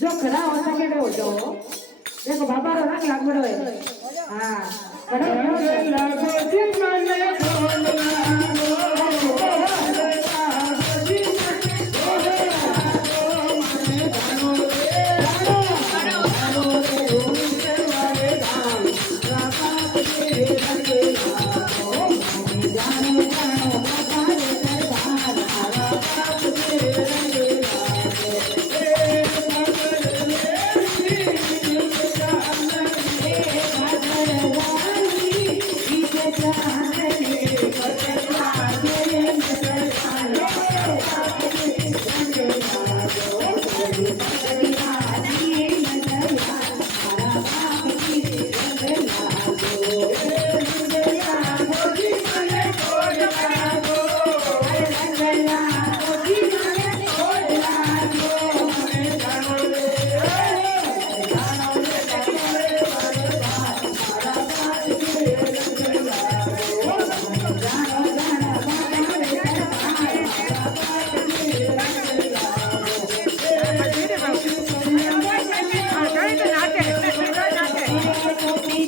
जो खड़ा होता के हो जो देखो बाबा रो रंग लाग बड़ो है हां बड़ो लागो दिन माने ढोल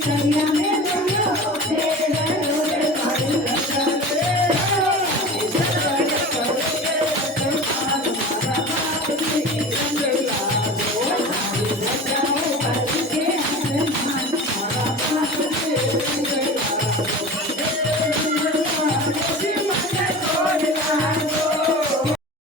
कन्या में